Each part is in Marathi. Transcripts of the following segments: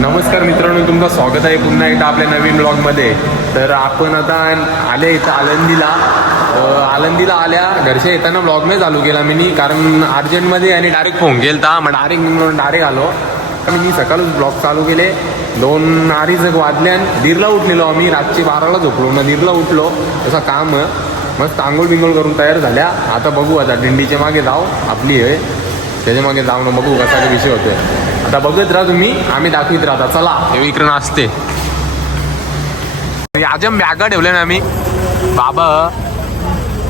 नमस्कार मित्रांनो, तुमचं स्वागत आहे पुन्हा एकदा आपल्या नवीन ब्लॉगमध्ये. तर आपण आता आले इथं आळंदीला आल्या. घरच्या येताना ब्लॉग नाही चालू केला मी, कारण अर्जंटमध्ये आणि डायरेक्ट फोन केला मग डायरेक्ट आलो. कारण मी सकाळच ब्लॉग चालू केले. 2-2:30 वाजल्यान दीरला उठलेलो आम्ही. रातची 12ला झोपलो ना, दीरला उठलो. तसं काम मस्त आंघोळ बिंघोळ करून तयार झाल्या. आता बघू, आता दिंडीच्या मागे जाऊ आपली आहे, त्याच्या मागे जाऊन बघू कसा काय विषय होतोय. आता बघत राहा तुम्ही, आम्ही दाखवित राहता. चला, हे इकडे असते अजून बॅगा ठेवल्या ना आम्ही. बाबा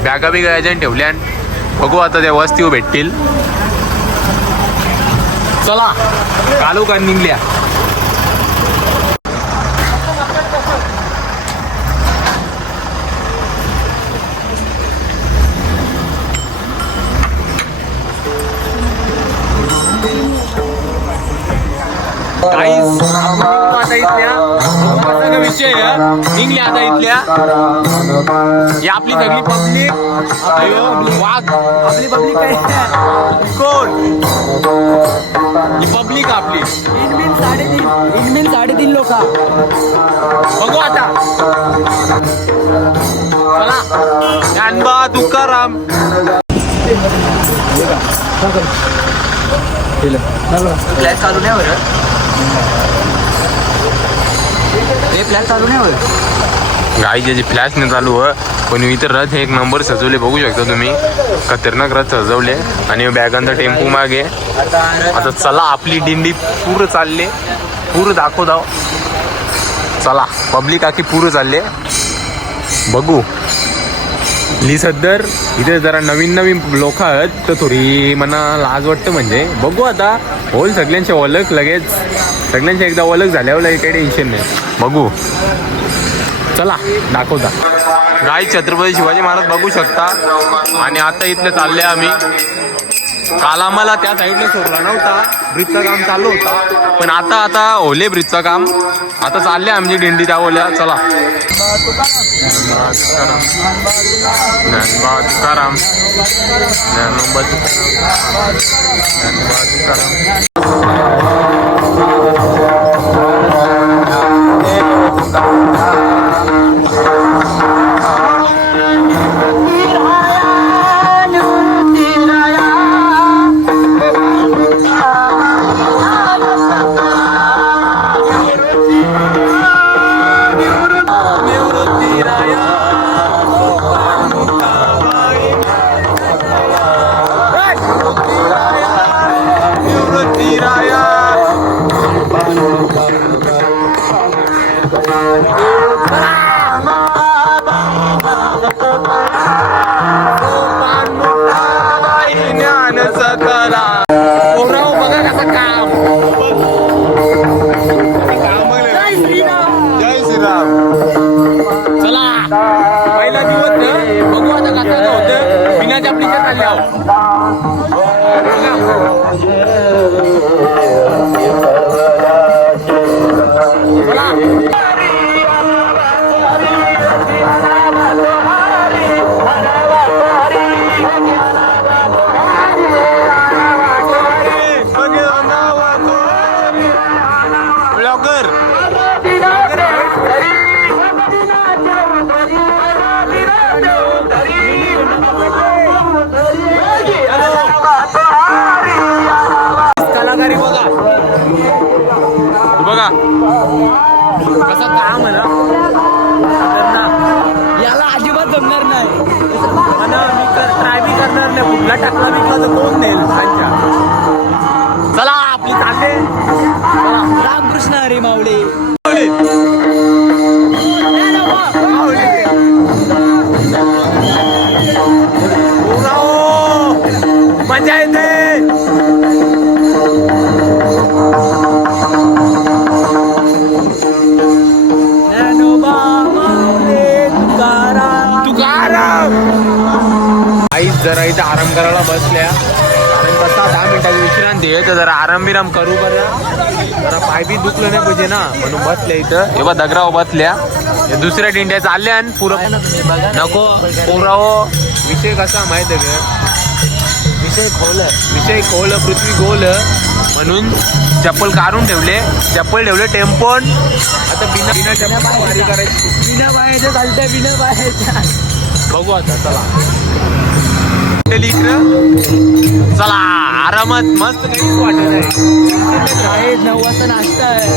बॅगा बिगा अजून ठेवल्या. बघू आता त्या वस्तीवर भेटतील. चला घालू का निघल्या. आता इथल्या विषय निघल्या. आता इथल्या ही आपली सगळी पब्लिक. वाघ आपली पब्लिक काय कोण ही पब्लिक आपली. 3.5 लोक. बघू आता. चला ज्ञानबा तुकाराम. प्लॅन चालू नाही बरं. हे प्लॅन चालू नाही बरं. गाई ज्याची फ्लॅश नाही चालू आहे, पण इतर रथ हे एक नंबर सजवले. बघू शकता तुम्ही, खतरनाक रथ सजवले. आणि बॅगांचा टेम्पो मागे. आता चला आपली दिंडी पूर्ण चालले, पूर्ण दाखव. चला पब्लिक आखी पूर्ण चालले. बघू ली सद्दर इथे जरा नवीन लोक आहेत, तर थोडी मना लाज वाटतं. म्हणजे बघू आता, होल सगळ्यांची ओळख लगेच. सगळ्यांची एकदा ओळख झाल्यावर काही टेन्शन नाही. बघू, चला दाखवता. गाई छत्रपती शिवाजी महाराज बघू शकता. आणि आता इथले चालले आम्ही. काल आम्हाला त्या साईडला सोडला नव्हता, ब्रिजचं काम चालू होता. पण आता ओले ब्रिजचं काम. आता चालले आमची दिंडी त्या ओल्या. चला तुकाराम. पहिला दिवस बघू आता कसं होतं. पिण्याच्या आपली चालले आहोत. कलाकारी बघा कसं काम आहे ना. याला अजिबात जमणार नाही. मी ट्राय बी करणार नाही. कुठला टाकला बिकला तर कोण नेल खांच्या. चला आपली चालले. रामकृष्ण हरी माऊली. मजा येते. आईच जरा इथं आराम करायला बसल्या. कारण कसा 10 मिनिटाची विश्रांती आहे, तर जरा आराम करू बरं. जरा पाय बी दुखलं नाही पाहिजे ना, म्हणून बसल्या इथं. तेव्हा दगराव बसल्या. दुसऱ्या दिंड्या चालल्या आणि पुरं नको पोरावो. विषय कसा माहिती आहे का, विषय खोल, पृथ्वी गोल. म्हणून चप्पल काढून ठेवले, चप्पल ठेवले टेम्पोन. आता बिना चप्पल वारी करायची. बिना बाहेरच्या चालतंय, बिना बाहेरच्या. बघू आता चला इकडं. चला आरामात मस्त काहीच वाटत नाही. 9 वाजता नाश्ता आहे.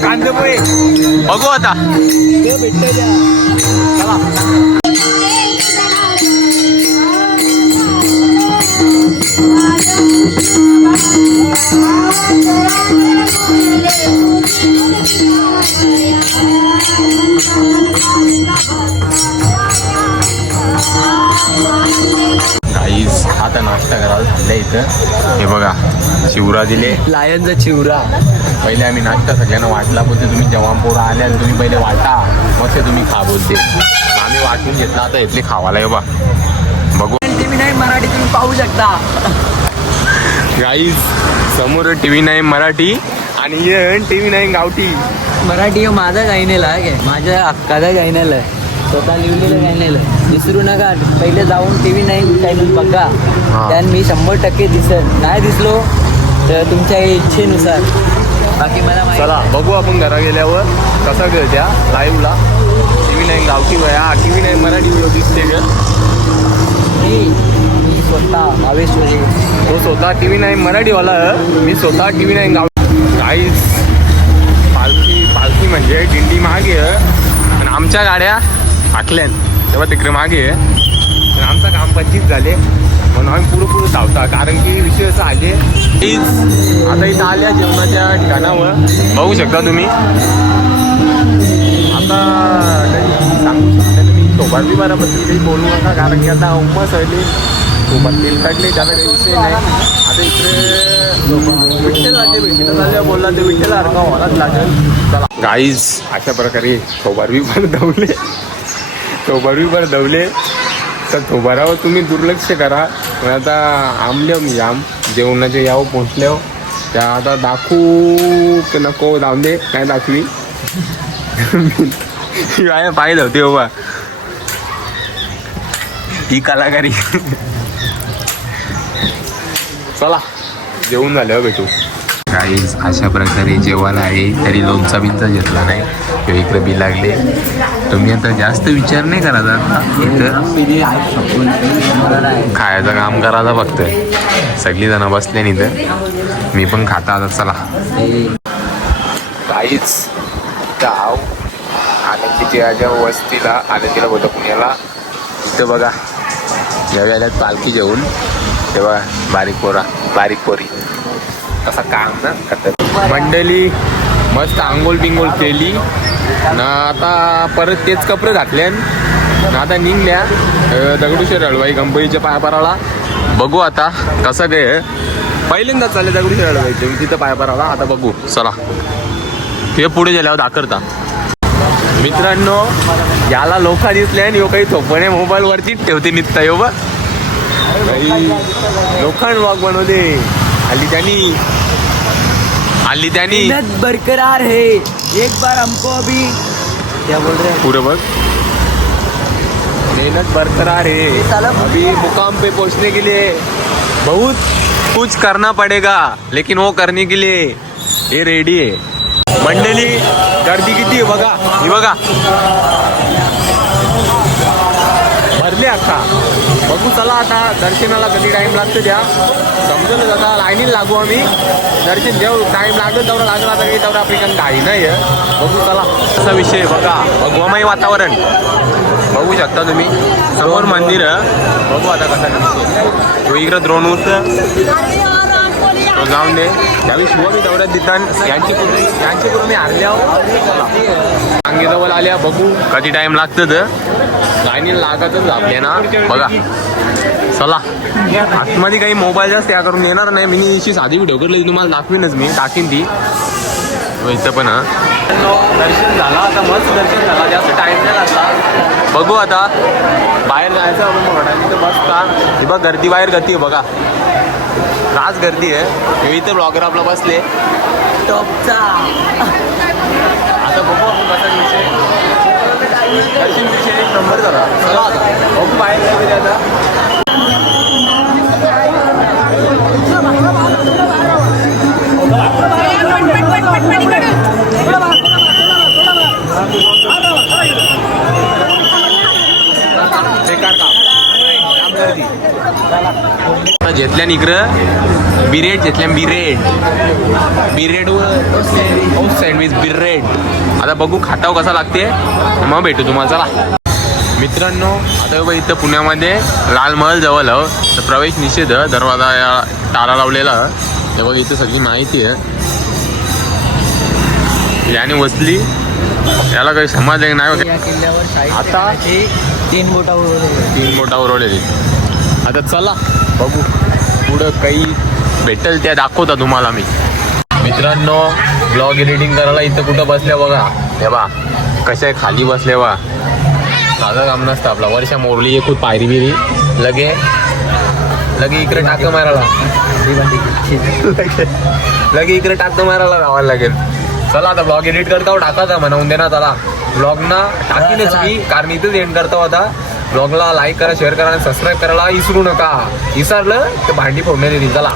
कांदे पोहे बघू आता. ते भेटतं द्या. चला काहीच आता नाश्ता करायला थांबल्या इथं. हे बघा चिवरा दिले, लायनचा चिवरा. पहिले आम्ही नाश्ता सगळ्यांना वाटला, बोलते तुम्ही जेव्हा पोरं आले आणि तुम्ही पहिले वाटा मग ते तुम्ही खा बोलते. आम्ही वाटून घेतला, आता इथले खावाला ये बा. बघू TV नाही मराठी तुम्ही पाहू शकता. गाईज समोर TV9 मराठी आणि TV9 गावठी. मराठी माझा गायनेल आहे, माझ्या हक्काचा गायनेल आहे, स्वतः लिहिलेलं गायनेल आहे. विसरू नका, पहिले जाऊन TV9 चॅनल बघा. त्यात मी 100% दिसेल. नाही दिसलो तर तुमच्या इच्छेनुसार. बाकी मला माहिती. चला बघू आपण घरा गेल्यावर कसा त्या लाईव्हला TV9 गावठी वया TV9 मराठी दिसते ग. मी स्वतः भावेश्वरी. तो स्वतः TV9 मराठीवाला, मी स्वतः TV9 गावठी. गाईज पालखी म्हणजे दिंडी मागे आणि आमच्या गाड्या हाकल्यान तेव्हा तिकडे मागे आणि आमचं काम 25 झाले म्हणून आम्ही पुढं धावता. कारण की विषय असं आले आता इथं आल्या जेवणाच्या ठिकाणावर बघू शकता तुम्ही. आता सांगू शकता मी सोबत बी बऱ्याबद्दल काही बोलू नका, कारण की आता उमस आली सोबत तेल काढले, त्याला काही विषय नाही. आता इकडे विठ्ठल झाले बोलला ते विठ्ठल सारखा व्हायलाच लागेल. चला गाईज अशा प्रकारे थोबारवी पर धवले तर थोबारावर तुम्ही दुर्लक्ष करा. पण आता आम जेवणाचे यावं पोचल्यावर त्या आता दाखवू की नको जाऊन दे, काय दाखवी. पाहिलं होते बाबा ही कलाकारी. चला जेवून झाल्यावर भेटू. काहीच अशा प्रकारे जेवायला आहे, तरी लोणचा बिंचा घेतला नाही किंवा इकडे बी लागले. तुम्ही आता जास्त विचार नाही करायचा, इथं खायचं काम करायचं फक्त. सगळी जण बसले नाही इथं, मी पण खाता आता. चला काहीच गाव आनंदीच्या वस्तीला, आनंदीला होतं पुण्याला. इथं बघा जेव्हा आल्यात पालखी जेवून तेव्हा बारीक पोरी तसा काम ना करतात. मंडळी मस्त आंघोळ बिंगोळ केली ना, आता परत तेच कपडे घातले ना, आता निघल्या दगडूशेठ हलवाई कंपनीच्या पायापाराला. बघू आता कसं काय. पहिल्यांदाच चालले दगडूशेठ हलवाईचे, मी तिथं पायापाराला. आता बघू चला ते पुढे गेल्यावर दाखवता. मित्रांनो याला लोका दिसले आणि यो काही थोपणे मोबाईलवरतीच ठेवते निघता यो बा. लोखंड वाघ बनवले हल्ली त्यांनी मेहनत बरकरार है, एक बार हमको अभी क्या बोल रहे हैं पूरे बघ. मेहनत बरकरार है, अभी मुकाम पे पहुंचने के लिए बहुत कुछ करना पड़ेगा, लेकिन वो करने के लिए ये रेडी है. मंडळी गर्दी किती आहे बघा, ही बघा भरले अख्खा. बघू चला आता दर्शनाला कधी टाईम लागतो द्या समजून आता लाईनीला लागू आम्ही. दर्शन जेव टाईम लागेल तेवढं लागला आता काही तेवढं आपली काही नाही आहे. बघू चला असा विषय बघा, भगवामय वातावरण बघू शकता तुम्ही. समोर मंदिर बघू आता कसं. इकडं द्रोण तो जाऊन दे यावेळी शिव मी तेवढ्यात देतात यांची पूर्ण हरल्यावर सांगेजवळ आल्या. बघू कधी टाईम लागतं तर लाईनीला लागतच आपल्या ना बघा. चला आतमध्ये काही मोबाईल जास्त या करून येणार नाही. मी अशी साधी व्हिडिओ करली तुम्हाला दाखवीनच, मी टाकीन ती इथं पण. दर्शन झाला आता, मस्त दर्शन झाला, जास्त टाईम नाही लागला. बघू आता बाहेर जायचं आपण तिथं बसता. ही बघ गर्दी बाहेर गर्दी आहे बघा, राज गर्दी आहे. इथं ब्लॉगर आपला बसले टॉपचा. आता बघू आपण कसा विषय दर्शन विषय एक नंबर झाला. चला आता बघू बाहेर काय आता. आणि इकडं बिरेड घेतल्या बिरेड व सँडविच बिरेड. आता बघू खाताव कसा लागते मग भेटू तुम्हाला. चला मित्रांनो, आता बघा इथं पुण्यामध्ये लाल महल जवळ तर प्रवेश निषेध दरवाजा या तारा लावलेला. हे बघा इथं सगळी माहिती आहे. याने वसली याला काही समाज आहे नाही. या किल्ल्यावर आता 3 बोटा उरवलेली. आता चला बघू पुढं काही भेटेल त्या दाखवता तुम्हाला मी. मित्रांनो, ब्लॉग एडिटिंग करायला इथं कुठं बसल्या बघा. हे बा कशा खाली बसले बा. साधा काम नसतं आपला. वर्षा मोरली खूप पायरी बिरी लगे इकडे टाक मारायला लगे इकडे टाक मारायला राहायला लागेल. चला आता ब्लॉग एडिट करता टाकायचा म्हणून दे ना. चला ब्लॉग ना टाकीनच मी, कारण इथेच एंड करता होता. ब्लॉगला लाईक करा, शेअर करा आणि सबस्क्राईब करायला विसरू नका. विसरलं तर भांडी फोडण्यात येतील. चला.